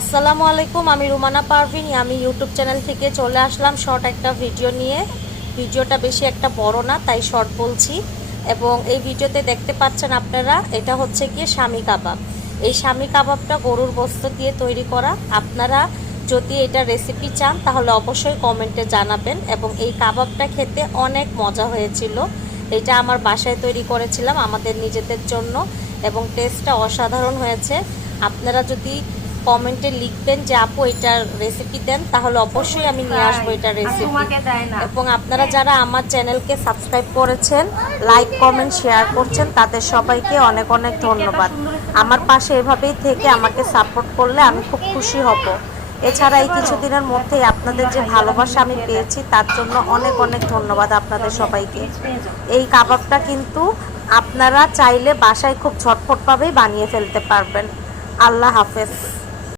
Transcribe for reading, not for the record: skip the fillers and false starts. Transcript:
আসসালামু আলাইকুম, আমি রুমানা পারভিন। আমি ইউটিউব চ্যানেল থেকে চলে আসলাম শর্ট একটা ভিডিও নিয়ে। ভিডিওটা বেশি একটা বড় না, তাই শর্ট বলছি। এবং এই ভিডিওতে দেখতে পাচ্ছেন আপনারা, এটা হচ্ছে গিয়ে শামি কাবাব। এই শামি কাবাবটা গরুর গোশত দিয়ে তৈরি করা। আপনারা যদি এটা রেসিপি চান তাহলে অবশ্যই কমেন্টে জানাবেন। এবং এই কাবাবটা খেতে অনেক মজা হয়েছিল। এটা আমার বাসায় তৈরি করেছিলাম আমাদের নিজেদের জন্য, এবং টেস্টটা অসাধারণ হয়েছে। আপনারা যদি কমেন্টে লিখবেন যে আপু এটার রেসিপি দেন, তাহলে অবশ্যই আমি নিয়ে আসবো এটার রেসিপি। এবং আপনারা যারা আমার চ্যানেলকে সাবস্ক্রাইব করেছেন, লাইক কমেন্ট শেয়ার করছেন, তাদের সবাইকে অনেক অনেক ধন্যবাদ। আমার পাশে এভাবেই থেকে আমাকে সাপোর্ট করলে আমি খুব খুশি হব। এছাড়া এই কিছুদিনের মধ্যেই আপনাদের যে ভালোবাসা আমি পেয়েছি, তার জন্য অনেক অনেক ধন্যবাদ আপনাদের সবাইকে। এই কাবাবটা কিন্তু আপনারা চাইলে বাসায় খুব ঝটপটভাবেই বানিয়ে ফেলতে পারবেন। আল্লাহ হাফেজ।